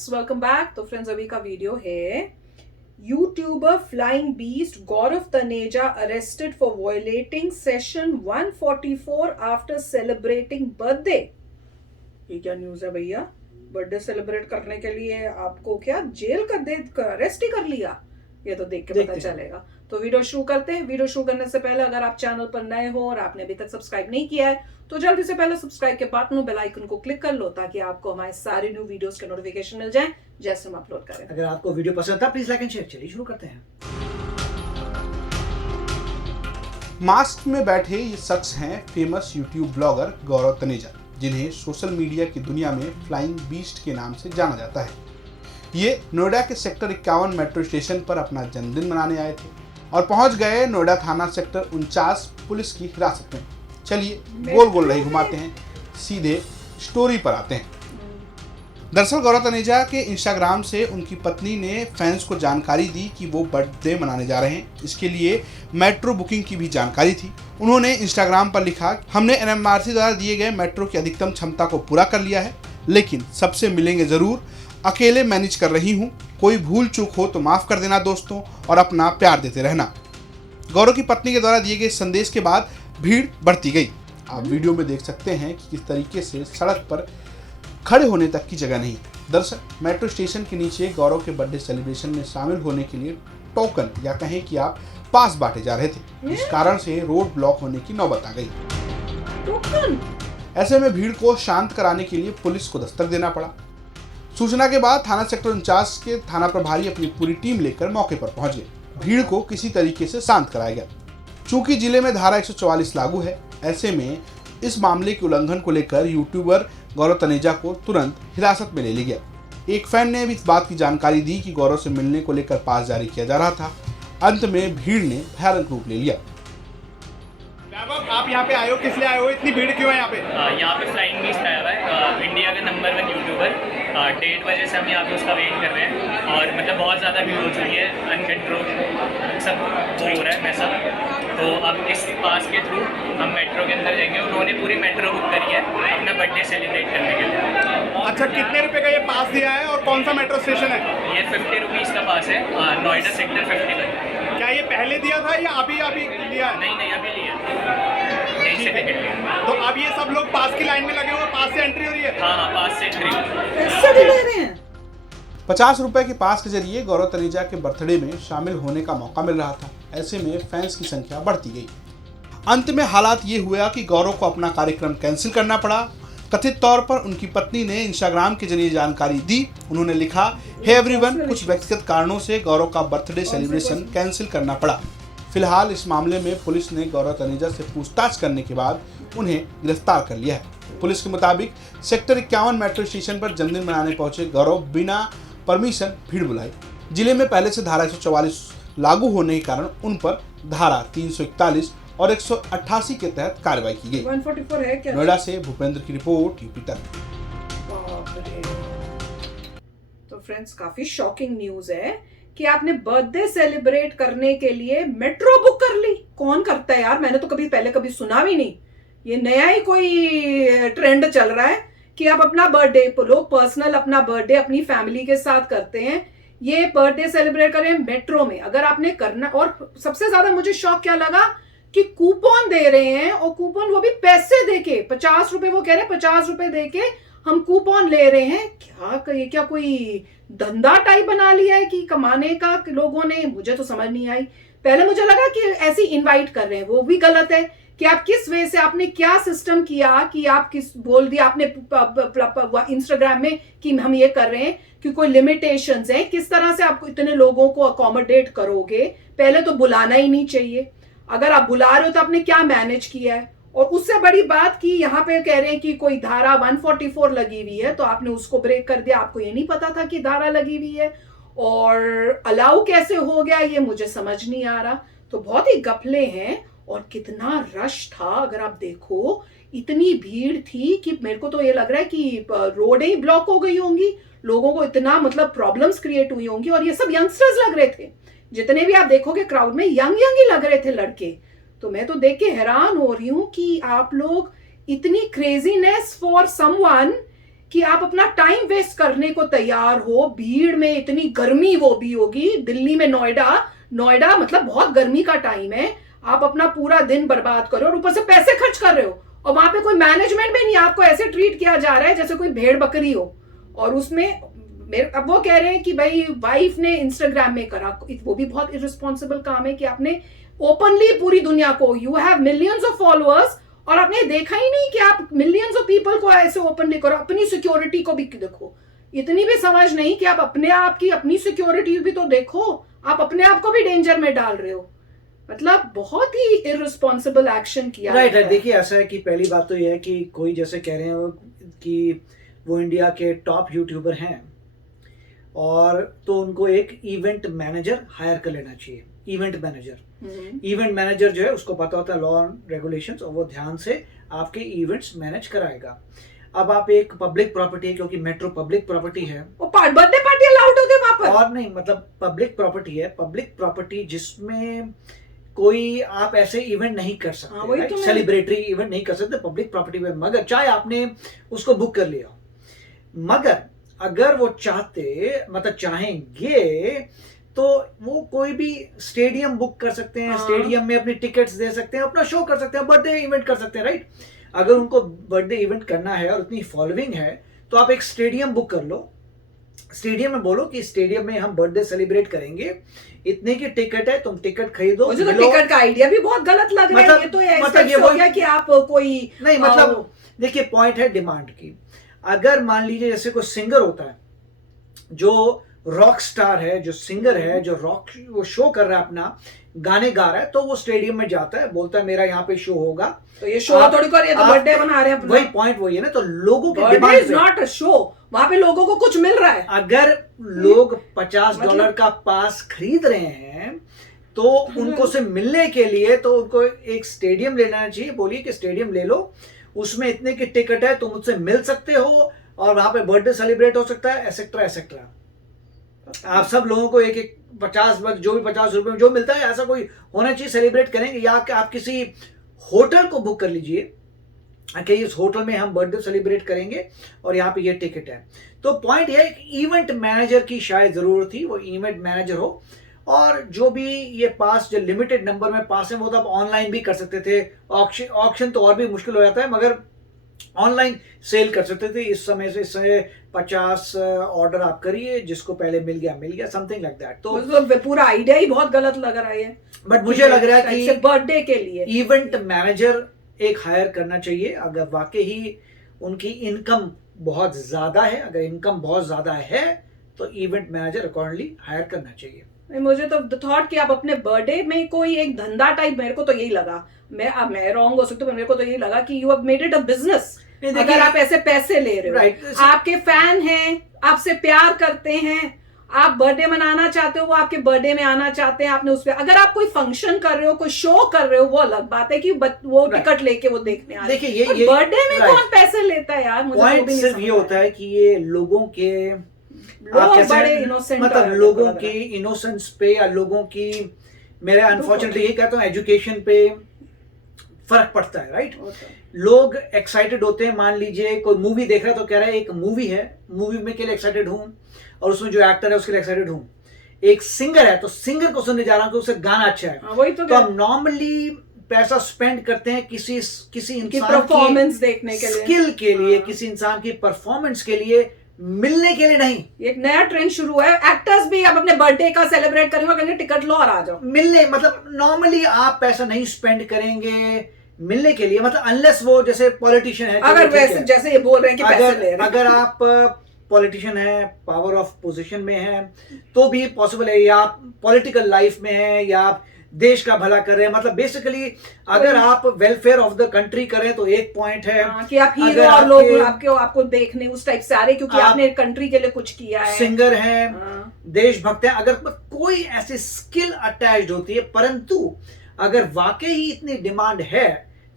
Friends, welcome back. तो friends, अभी का वीडियो है YouTuber flying beast Gaurav Taneja arrested for violating session 144 after celebrating birthday. ये क्या न्यूज है भैया? बर्थडे सेलिब्रेट करने के लिए आपको क्या जेल कर दे, अरेस्ट ही कर लिया? ये तो देख के पता चलेगा। तो वीडियो शुरू करते हैं। वीडियो शुरू करने से पहले अगर आप चैनल पर नए हो और आपने अभी तक सब्सक्राइब नहीं किया है तो जल्दी से पहले सब्सक्राइब के बटन बेल आइकन को क्लिक कर लो ताकि आपको हमारे सारे न्यू वीडियोस के नोटिफिकेशन मिल जाएं जैसे हम अपलोड करें। अगर आपको वीडियो पसंद था प्लीज लाइक एंड शेयर। चलिए शुरू करते हैं। मास्क में बैठे ये शख्स हैं फेमस यूट्यूब ब्लॉगर गौरव तनेजा, जिन्हें सोशल मीडिया की दुनिया में फ्लाइंग बीस्ट के नाम से जाना जाता है। ये नोएडा के सेक्टर 51 मेट्रो स्टेशन पर अपना जन्मदिन मनाने आए थे और पहुंच गए नोएडा थाना सेक्टर 49 पुलिस की हिरासत में। चलिए गोल गोल नहीं घुमाते हैं, सीधे स्टोरी पर आते हैं। दरअसल गौरव तनेजा के इंस्टाग्राम से उनकी पत्नी ने फैंस को जानकारी दी कि वो बर्थडे मनाने जा रहे हैं। इसके लिए मेट्रो बुकिंग की भी जानकारी थी। उन्होंने इंस्टाग्राम पर लिखा, हमने एनएमआरसी द्वारा दिए गए मेट्रो की अधिकतम क्षमता को पूरा कर लिया है, लेकिन सबसे मिलेंगे जरूर। अकेले मैनेज कर रही हूँ, कोई भूल चूक हो तो माफ कर देना दोस्तों, और अपना प्यार देते रहना। गौरव की पत्नी के द्वारा दिए गए संदेश के बाद भीड़ बढ़ती गई। आप वीडियो में देख सकते हैं कि किस तरीके से सड़क पर खड़े होने तक की जगह नहीं। दरअसल मेट्रो स्टेशन के नीचे गौरव के बर्थडे सेलिब्रेशन में शामिल होने के लिए टोकन या कहें कि आप पास बांटे जा रहे थे, इस कारण से रोड ब्लॉक होने की नौबत आ गई। ऐसे में भीड़ को शांत कराने के लिए पुलिस को दस्तक देना पड़ा। सूचना के बाद थाना सेक्टर 49 के थाना प्रभारी अपनी पूरी टीम लेकर मौके पर पहुंच गए। भीड़ को किसी तरीके से शांत कराया गया। चूंकि जिले में धारा 144 लागू है, ऐसे में इस मामले के उल्लंघन को लेकर यूट्यूबर गौरव तनेजा को तुरंत हिरासत में ले लिया गया। एक फैन ने भी इस बात की जानकारी दी कि गौरव से मिलने को लेकर पास जारी किया जा रहा था। अंत में भीड़ ने भयानक रूप ले लिया। आप यहाँ पे आए हो, किस लिए आए हो? इतनी भीड़ क्यों है यहाँ पे? यहाँ पे फ्लाइंग बीस्ट आया हुआ है, इंडिया का नंबर 1 यूट्यूबर। 1:30 बजे से हम यहाँ पे उसका वेट कर रहे हैं और मतलब बहुत ज़्यादा भीड़ हो चुकी है, अनकंट्रोल सब हो रहा है वैसा। तो अब इस पास के थ्रू हम मेट्रो के अंदर जाएंगे। उन्होंने पूरी मेट्रो बुक करी है अपना बर्थडे सेलिब्रेट करने के लिए। अच्छा, कितने रुपए का ये पास दिया है और कौन सा मेट्रो स्टेशन है? ये 50 रुपीज़ का पास है, नोएडा सेक्टर 51। क्या ये पहले दिया था या अभी लिया है? नहीं अभी लिया, यहीं से टिकट लिया। तो अब ये सब लोग पास की लाइन में लगे हुए, पास से एंट्री हो रही है? हाँ, पास से एंट्री। पैसे भी ले रहे हैं। 50 रुपए के पास के जरिए गौरव तनेजा के बर्थडे में शामिल होने का मौका मिल रहा था। ऐसे में फैंस की संख्या बढ़ती गई। अंत में हालात ये हुआ कि गौरव को अपना कार्यक्रम कैंसिल करना पड़ा। कथित तौर पर उनकी पत्नी ने इंस्टाग्राम के जरिए जानकारी दी। उन्होंने लिखा, हे एवरीवन, कुछ व्यक्तिगत कारणों से गौरव का बर्थडे सेलिब्रेशन कैंसिल करना पड़ा। फिलहाल इस मामले में पुलिस ने गौरव तनेजा से पूछताछ करने के बाद उन्हें गिरफ्तार कर लिया है। पुलिस के मुताबिक सेक्टर 51 मेट्रो स्टेशन पर जन्मदिन मनाने पहुंचे गौरव बिना परमिशन भीड़ बुलाई। जिले में पहले से धारा 144 लागू होने के कारण उन पर धारा 341 और 188 के तहत कार्रवाई की गई। 144 है क्या? नोएडा से भूपेंद्र की रिपोर्ट, यूपी तक। तो फ्रेंड्स, काफी शॉकिंग न्यूज है कि आपने बर्थडे सेलिब्रेट करने के लिए मेट्रो बुक कर ली। कौन करता है यार? मैंने तो कभी सुना भी नहीं। ये नया ही कोई ट्रेंड चल रहा है कि आप अपना बर्थडे, लोग पर्सनल अपना बर्थडे अपनी फैमिली के साथ करते हैं। ये बर्थडे सेलिब्रेट करें मेट्रो में, अगर आपने करना। और सबसे ज्यादा मुझे शौक क्या लगा कि कूपन दे रहे हैं, और कूपन वो भी पैसे देके 50 रुपए, वो कह रहे हैं 50 रुपए देके हम कूपन ले रहे हैं। क्या कोई धंधा टाइप बना लिया है कि कमाने का लोगों ने? मुझे तो समझ नहीं आई। पहले मुझे लगा कि ऐसे इनवाइट कर रहे हैं, वो भी गलत है कि आप किस वे से, आपने क्या सिस्टम किया कि आप किस बोल दिया आपने इंस्टाग्राम में कि हम ये कर रहे हैं, कि कोई लिमिटेशंस हैं, किस तरह से आप इतने लोगों को अकोमोडेट करोगे? पहले तो बुलाना ही नहीं चाहिए। अगर आप बुला रहे हो तो आपने क्या मैनेज किया है? और उससे बड़ी बात कि यहाँ पे कह रहे हैं कि कोई धारा 144 लगी हुई है, तो आपने उसको ब्रेक कर दिया। आपको ये नहीं पता था कि धारा लगी हुई है, और अलाउ कैसे हो गया ये मुझे समझ नहीं आ रहा। तो बहुत ही गफले हैं। और कितना रश था, अगर आप देखो इतनी भीड़ थी कि मेरे को तो ये लग रहा है कि रोडें ही ब्लॉक हो गई होंगी। लोगों को इतना मतलब प्रॉब्लम्स क्रिएट हुई होंगी। और ये सब यंगस्टर्स लग रहे थे, जितने भी आप देखोगे क्राउड में यंग ही लग रहे थे लड़के। तो मैं तो देख के हैरान हो रही हूं कि आप लोग इतनी क्रेजीनेस फॉर समवन कि आप अपना टाइम वेस्ट करने को तैयार हो, भीड़ में, इतनी गर्मी वो भी होगी दिल्ली में, नोएडा मतलब बहुत गर्मी का टाइम है, आप अपना पूरा दिन बर्बाद करो और ऊपर से पैसे खर्च कर रहे हो, और वहां पे कोई मैनेजमेंट भी नहीं, आपको ऐसे ट्रीट किया जा रहा है जैसे कोई भेड़ बकरी हो। और उसमें अब वो कह रहे हैं कि भाई वाइफ ने इंस्टाग्राम में करा, वो भी बहुत इररिस्पॉन्सिबल काम है कि आपने ओपनली पूरी दुनिया को, you have millions of followers, और आपने देखा ही नहीं कि आप मिलियंस ऑफ पीपल को ऐसे ओपनली करो। अपनी सिक्योरिटी को भी देखो, इतनी भी समझ नहीं कि आप अपने आप की अपनी सिक्योरिटी भी तो देखो, आप अपने आप को भी डेंजर में डाल रहे हो। मतलब बहुत ही इररिस्पॉन्सिबल एक्शन किया। Right right. देखिए ऐसा है कि पहली बात तो ये है कि कोई जैसे कह रहे हैं कि वो इंडिया के टॉप यूट्यूबर हैं, और तो उनको एक इवेंट मैनेजर हायर कर लेना चाहिए। इवेंट मैनेजर जो है उसको पता होता है लॉ एंड रेगुलेशंस, और वो ध्यान से आपके इवेंट्स मैनेज कराएगा। अब आप एक पब्लिक प्रॉपर्टी है, क्योंकि मेट्रो पब्लिक प्रॉपर्टी है, वो बर्थडे पार्टी अलाउड होगी वहां पर? और नहीं, मतलब पब्लिक प्रॉपर्टी है, पब्लिक प्रॉपर्टी जिसमें कोई आप ऐसे इवेंट नहीं कर सकते, तो सेलिब्रेटरी इवेंट नहीं कर सकते पब्लिक प्रॉपर्टी में, मगर चाहे आपने उसको बुक कर लिया, मगर अगर वो चाहते, मतलब चाहेंगे, तो वो कोई भी स्टेडियम बुक कर सकते हैं, स्टेडियम में अपनी टिकट्स दे सकते हैं, अपना शो कर सकते हैं, बर्थडे इवेंट कर सकते हैं, राइट। अगर उनको बर्थडे इवेंट करना है और इतनी फॉलोइंग है, तो आप एक स्टेडियम बुक कर लो, स्टेडियम में बोलो कि स्टेडियम में हम बर्थडे सेलिब्रेट करेंगे, इतने की टिकट है, तुम टिकट खरीदो। मुझे तो टिकट का आइडिया भी बहुत गलत लग रहा है। ये तो ये हो गया कि आप कोई नहीं, मतलब देखिए पॉइंट है डिमांड की। अगर मान लीजिए जैसे कोई सिंगर होता है जो रॉक स्टार है, जो सिंगर है, जो रॉक वो शो कर रहा है, अपना गाने गा रहा है, तो वो स्टेडियम में जाता है, बोलता है मेरा यहाँ पे शो होगा, तो ये शो थोड़ी कर, ये तो बर्थडे मना रहे हैं अपना। वही पॉइंट वही है ना, तो लोगों की birthday is not a show, वहां पे लोगों को कुछ मिल रहा है। अगर लोग $50 का पास खरीद रहे हैं, तो उनको से मिलने के लिए तो उनको एक स्टेडियम लेना चाहिए। बोलिए कि स्टेडियम ले लो, उसमें इतने की टिकट है, तुम मुझसे मिल सकते हो, और वहां पे बर्थडे सेलिब्रेट हो सकता है, एसेट्रा एसेट्रा। आप सब लोगों को एक एक 50, जो भी 50 रुपए में जो मिलता है, ऐसा कोई होना चाहिए, सेलिब्रेट करेंगे। या आप किसी होटल को बुक कर लीजिए कि इस होटल में हम बर्थडे सेलिब्रेट करेंगे और यहाँ पे ये टिकट है। तो पॉइंट ये है कि इवेंट मैनेजर की शायद जरूरत थी, वो इवेंट मैनेजर हो। और जो भी ये पास, जो लिमिटेड नंबर में पास है, वो तो आप ऑनलाइन भी कर सकते थे। ऑक्शन तो और भी मुश्किल हो जाता है, मगर ऑनलाइन सेल कर सकते थे। इस समय 50 ऑर्डर आप करिए, जिसको पहले मिल गया, समथिंग लाइक दैट। तो पूरा आइडिया ही बहुत गलत लग रहा है। बट मुझे लग रहा है कि बर्थडे के लिए इवेंट मैनेजर एक हायर करना चाहिए। अगर वाकई ही उनकी इनकम बहुत ज्यादा है, अगर इनकम बहुत ज्यादा है, तो इवेंट मैनेजर अकॉर्डिंगली हायर करना चाहिए। मुझे तो द थॉट कि आप अपने बर्थडे में कोई एक धंधा टाइप, मेरे को तो यही लगा, मैं रॉन्ग हो सकती हूँ, मेरे को तो यही लगा कि you have made it a business. अगर आप ऐसे पैसे ले रहे हो, right, आपके फैन हैं, आपसे प्यार करते हैं, आप बर्थडे मनाना चाहते हो, वो आपके बर्थडे में आना चाहते हैं, आपने उस पे, अगर आप कोई फंक्शन कर रहे हो, कोई शो कर रहे हो, वो अलग बात है कि वो टिकट लेके वो देखने आ रहे हैं। देखिए ये बर्थडे में कौन पैसे लेता है यार? मुझे पॉइंट सिर्फ ये होता है कि ये लोगों के बड़े इनोसेंट, मतलब लोगों के इनोसेंस पे, या लोगों की, मेरे अनफॉर्चुनेटली ये कहता हूँ, एजुकेशन पे फर्क पड़ता है, राइट। लोग एक्साइटेड होते हैं, मान लीजिए कोई मूवी देख रहा है तो कह रहा है एक मूवी है, मूवी में के लिए एक्साइटेड हूँ, और उसमें जो एक्टर है उसके लिए एक्साइटेड हूँ। एक सिंगर है तो सिंगर को सुनने जा रहा हूँ, उससे गाना अच्छा है। वही तो हम नॉर्मली पैसा स्पेंड करते हैं किसी इंसान की परफॉर्मेंस देखने के लिए, स्किल के लिए, किसी इंसान की परफॉर्मेंस के लिए, मिलने के लिए नहीं। एक नया ट्रेंड शुरू है, एक्टर्स भी अब अपने बर्थडे का सेलिब्रेट करेंगे, कहेंगे टिकट लो और आ जाओ। मिलने, मतलब नॉर्मली आप पैसा नहीं स्पेंड करेंगे मिलने के लिए, मतलब अनलेस वो जैसे पॉलिटिशियन है, अगर वैसे जैसे ये बोल रहे हैं कि पैसे ले रहे हैं, अगर आप पॉलिटिशियन है, पावर ऑफ पोजीशन में है, तो भी पॉसिबल है, या आप पॉलिटिकल लाइफ में है, या आप देश का भला कर रहे हैं, मतलब बेसिकली अगर आप वेलफेयर ऑफ द कंट्री करें तो एक पॉइंट है कि आप हीरो और लोग आपको देखने उस टाइप से आ रहे, क्योंकि आपने कंट्री के लिए कुछ किया है, सिंगर हैं, देशभक्त हैं, अगर कोई ऐसी स्किल अटैच्ड होती है। परंतु अगर वाकई ही इतनी डिमांड है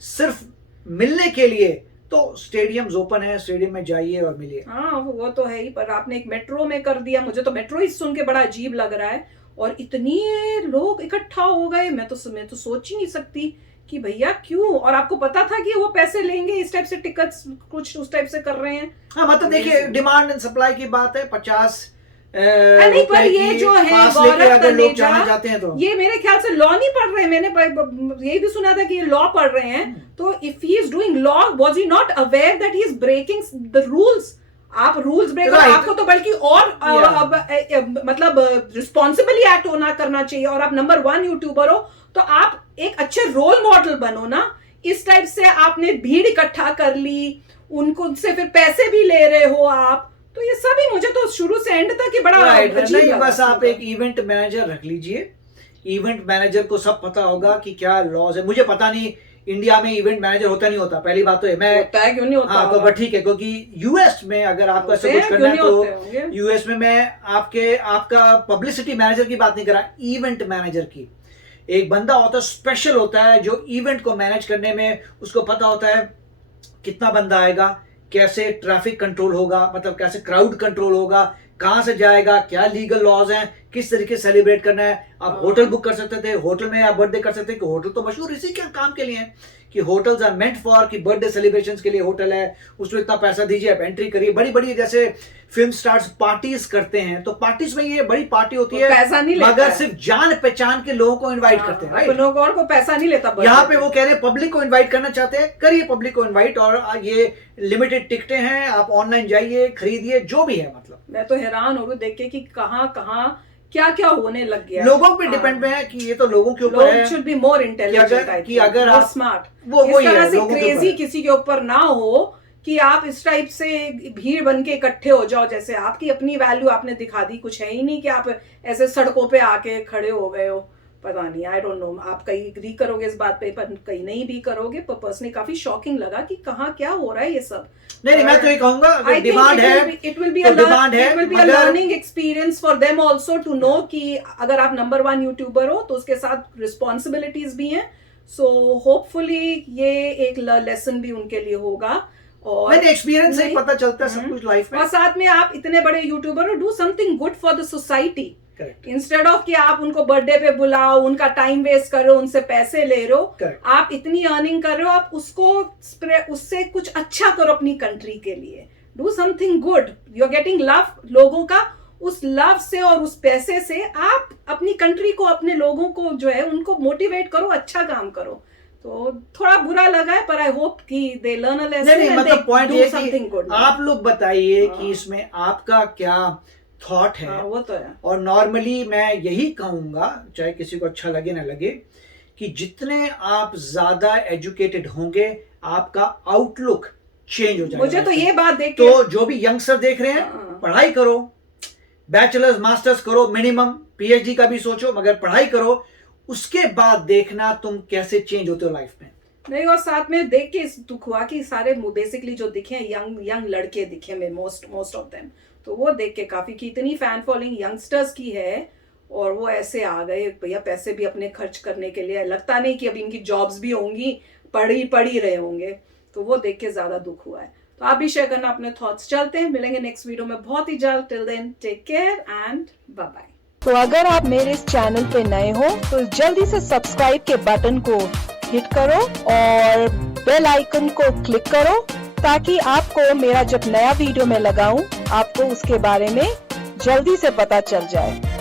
सिर्फ मिलने के लिए, तो स्टेडियम्स ओपन है, स्टेडियम में जाइए और मिलिए। हाँ वो तो है ही, पर आपने एक मेट्रो में कर दिया, मुझे तो मेट्रो ही सुन के बड़ा अजीब लग रहा है। और इतनी लोग इकट्ठा हो गए, मैं तो सोच ही नहीं सकती कि भैया क्यों, और आपको पता था कि वो पैसे लेंगे, इस टाइप से टिकट्स कुछ उस टाइप से कर रहे हैं। हाँ मतलब देखिए डिमांड एंड सप्लाई की बात है, 50 नहीं पर ये जो है गौरव अगर लोग तनेजा, जाना चाहते हैं तो ये मेरे ख्याल से लॉ नहीं पढ़ रहे हैं, मैंने यही भी सुना था कि ये लॉ पढ़ रहे हैं। तो if he is doing law, was he not aware that he is breaking the rules? आप रूल्स ब्रेकर, आपको तो बल्कि और मतलब रिस्पॉन्सिबली एक्ट होना करना चाहिए, और आप नंबर 1 यूट्यूबर हो तो आप एक अच्छे रोल मॉडल बनो ना। इस टाइप से आपने भीड़ इकट्ठा कर ली, उनको से फिर पैसे भी ले रहे हो आप, तो ये सभी मुझे तो शुरू से एंड तक ही बड़ा अजीब नहीं, लगा। बस आप एक इवेंट मैनेजर रख लीजिए, इवेंट मैनेजर को सब पता होगा कि क्या लॉज है। मुझे पता नहीं इंडिया में इवेंट मैनेजर होता नहीं होता, पहली बात तो है। मैं होता है, क्यों नहीं होता? हाँ तो ठीक है, क्योंकि यूएस में अगर आपको ऐसा कुछ करना है तो यूएस में मैं आपका पब्लिसिटी मैनेजर की बात नहीं कर रहा, इवेंट मैनेजर की। एक बंदा होता है स्पेशल होता है जो इवेंट को मैनेज करने में उसको पता होता है कितना बंदा आएगा, कैसे ट्रैफिक कंट्रोल होगा, मतलब कैसे क्राउड कंट्रोल होगा, कहां से जाएगा, क्या लीगल लॉज हैं, किस तरीके से सेलिब्रेट करना है। आप होटल बुक कर सकते थे, होटल में आप बर्थडे कर सकते थे, कि होटल तो मशहूर इसी के काम के लिए है कि होटल्स आर मेंट फॉर कि बर्थडे सेलिब्रेशंस के लिए होटल है, उसमें इतना पैसा दीजिए, आप एंट्री करिए। बड़ी बड़ी जैसे फिल्म स्टार्स पार्टीज करते हैं, तो पार्टीज में ये बड़ी पार्टी होती है, पैसा नहीं लेता मगर है, सिर्फ जान पहचान के लोगों को इनवाइट करते हैं, राइट? लोग और को पैसा नहीं लेता। यहाँ पे वो कह रहे हैं पब्लिक को इनवाइट करना चाहते हैं, करिए पब्लिक को इनवाइट, और ये लिमिटेड टिकटें हैं, आप ऑनलाइन जाइए खरीदिए, जो भी है। मतलब मैं तो हैरान हो रही देख के कि कहाँ कहाँ क्या क्या होने लग गया। लोगों पे डिपेंड है कि ये तो लोगों के ऊपर है, शुड बी मोर इंटेलिजेंट, कि अगर आप स्मार्ट, वो इस तरह से लोगों के क्रेजी ऊपर किसी के ऊपर ना हो कि आप इस टाइप से भीड़ बन के इकट्ठे हो जाओ। जैसे आपकी अपनी वैल्यू आपने दिखा दी, कुछ है ही नहीं कि आप ऐसे सड़कों पे आके खड़े हो गए हो। पता नहीं, आई डोंट नो, आप कहीं एग्री करोगे इस बात पे, पर कहीं नहीं भी करोगे। पर पर्सनली काफी शॉकिंग लगा कि कहाँ क्या हो रहा है ये सब। नहीं, मैं तो ये कहूंगा अगर डिमांड है, इट विल बी मगर learning experience for them also to know कि अगर आप नंबर 1 यूट्यूबर हो तो उसके साथ रिस्पॉन्सिबिलिटीज भी हैं। सो होपफुली ये एक लेसन भी उनके लिए होगा, और एक्सपीरियंस से पता चलता है सब कुछ लाइफ में। और साथ में आप इतने बड़े यूट्यूबर हो, do something good for the society, instead of कि आप उनको बर्थडे पे बुलाओ, उनका टाइम वेस्ट करो, उनसे पैसे ले रहे हो। आप इतनी अर्निंग कर रहे हो, आप उससे कुछ अच्छा करो अपनी कंट्री के लिए। Do something good, you are getting love लोगों का, उस लव से और उस पैसे से आप अपनी कंट्री को, अपने लोगों को जो है उनको मोटिवेट करो, अच्छा काम करो। तो थोड़ा बुरा लगा है, पर आई होप कि they learn a lesson and मतलब पॉइंट ये समथिंग गुड। आप लोग बताइए कि इसमें आपका क्या थॉट है। वो तो है। और नॉर्मली मैं यही कहूंगा, चाहे किसी को अच्छा लगे ना लगे, कि जितने आप ज्यादा एजुकेटेड होंगे आपका आउटलुक चेंज हो जाएगा। मुझे तो ये बात देख तो जो भी यंगस्टर देख रहे हैं, पढ़ाई करो, बैचलर्स मास्टर्स करो, मिनिमम पीएचडी का भी सोचो, मगर पढ़ाई करो, उसके बाद देखना तुम कैसे चेंज होते हो लाइफ में। नहीं, और साथ में देख के दुख हुआ कि सारे बेसिकली जो दिखे यंग लड़के दिखे में, मोस्ट ऑफ देम, तो वो देख के काफी कि इतनी फैन फॉलोइंग यंगस्टर्स की है, और वो ऐसे आ गए भैया पैसे भी अपने खर्च करने के लिए। लगता नहीं कि अभी इनकी जॉब्स भी होंगी, पढ़ी रहे होंगे, तो वो देख के ज्यादा दुख हुआ है। तो आप भी शेयर करना अपने थॉट्स। चलते हैं, मिलेंगे नेक्स्ट वीडियो में बहुत ही जल्द। Till then take care and bye bye. तो अगर आप मेरे इस चैनल पे नए हो तो जल्दी से सब्सक्राइब के बटन को हिट करो और बेल आइकन को क्लिक करो, ताकि आपको मेरा जब नया वीडियो मैं लगाऊं आपको उसके बारे में जल्दी से पता चल जाए।